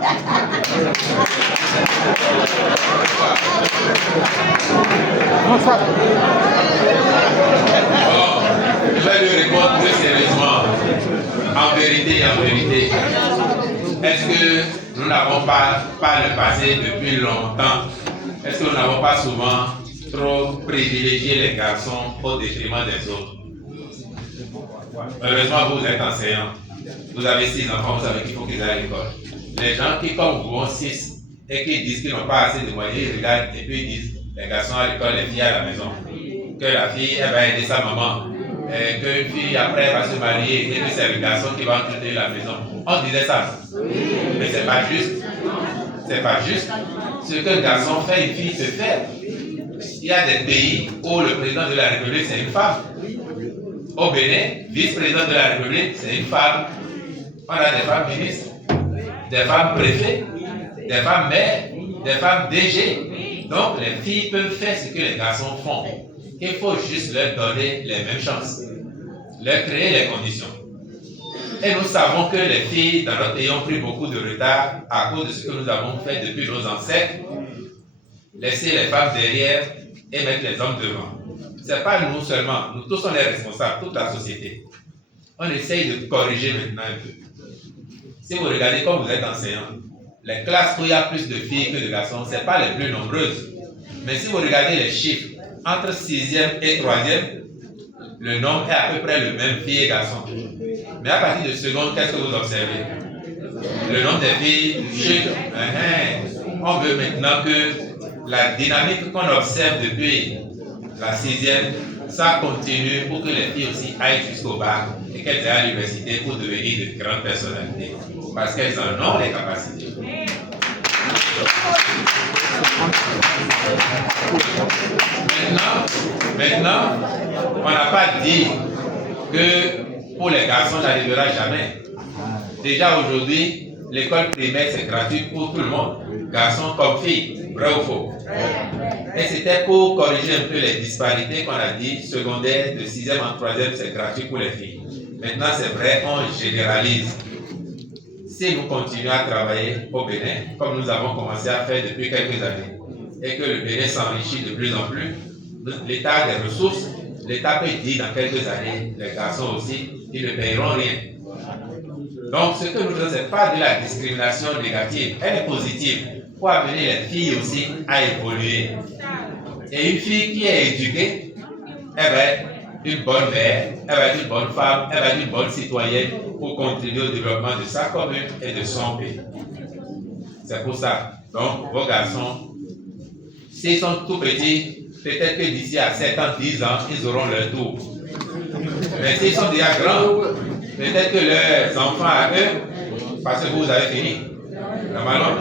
Je vais lui répondre plus sérieusement. En vérité, est-ce que nous n'avons pas, par le passé, depuis longtemps, est-ce que nous n'avons pas souvent trop privilégié les garçons au détriment des autres? Heureusement, vous êtes enseignant. Vous avez 6 enfants, vous savez qu'il faut qu'ils aillent à l'école. Les gens qui, comme vous, ont 6 et qui disent qu'ils n'ont pas assez de moyens, ils regardent et puis ils disent les garçons à l'école, les filles à la maison. Que la fille, elle va aider sa maman. Qu'une fille, après, elle va se marier et que c'est le garçon qui va entretenir la maison. On disait ça. Mais c'est pas juste. C'est pas juste. Ce que le garçon fait, une fille peut faire. Il y a des pays où le président de la République, c'est une femme. Au Bénin, vice-président de la République, c'est une femme. On a des femmes ministres, des femmes préfets, des femmes maires, des femmes DG. Donc les filles peuvent faire ce que les garçons font. Il faut juste leur donner les mêmes chances, leur créer les conditions. Et nous savons que les filles dans notre pays ont pris beaucoup de retard à cause de ce que nous avons fait depuis nos ancêtres. Laisser les femmes derrière et mettre les hommes devant. Ce n'est pas nous seulement, nous tous sommes les responsables, toute la société. On essaye de corriger maintenant un peu. Si vous regardez comme vous êtes enseignant, les classes où il y a plus de filles que de garçons, ce n'est pas les plus nombreuses. Mais si vous regardez les chiffres, entre 6e et 3e, le nombre est à peu près le même, filles et garçons. Mais à partir de seconde, qu'est-ce que vous observez? Le nombre des filles chute. On veut maintenant que la dynamique qu'on observe depuis la 6e, ça continue pour que les filles aussi aillent jusqu'au bac et qu'elles aient à l'université pour devenir de grandes personnalités. Parce qu'elles en ont les capacités. Maintenant, on n'a pas dit que pour les garçons, ça n'arrivera jamais. Déjà aujourd'hui, l'école primaire, c'est gratuit pour tout le monde, garçons comme filles, vrai ou faux? Et c'était pour corriger un peu les disparités qu'on a dit, secondaire, de 6e en 3e, c'est gratuit pour les filles. Maintenant, c'est vrai, on généralise. Si nous continuons à travailler au Bénin, comme nous avons commencé à faire depuis quelques années, et que le Bénin s'enrichit de plus en plus, l'État a des ressources, l'État peut dire dans quelques années, les garçons aussi, ils ne paieront rien. Donc ce que nous faisons, ce n'est pas de la discrimination négative, elle est positive, pour amener les filles aussi à évoluer. Et une fille qui est éduquée, elle va être une bonne mère, elle va être une bonne femme, elle va être une bonne citoyenne pour contribuer au développement de sa commune et de son pays. C'est pour ça. Donc, vos garçons, s'ils sont tout petits, peut-être que d'ici à 7 ans, 10 ans, ils auront leur tour. Mais s'ils sont déjà grands, peut-être que leurs enfants à eux, parce que vous avez fini. Normalement.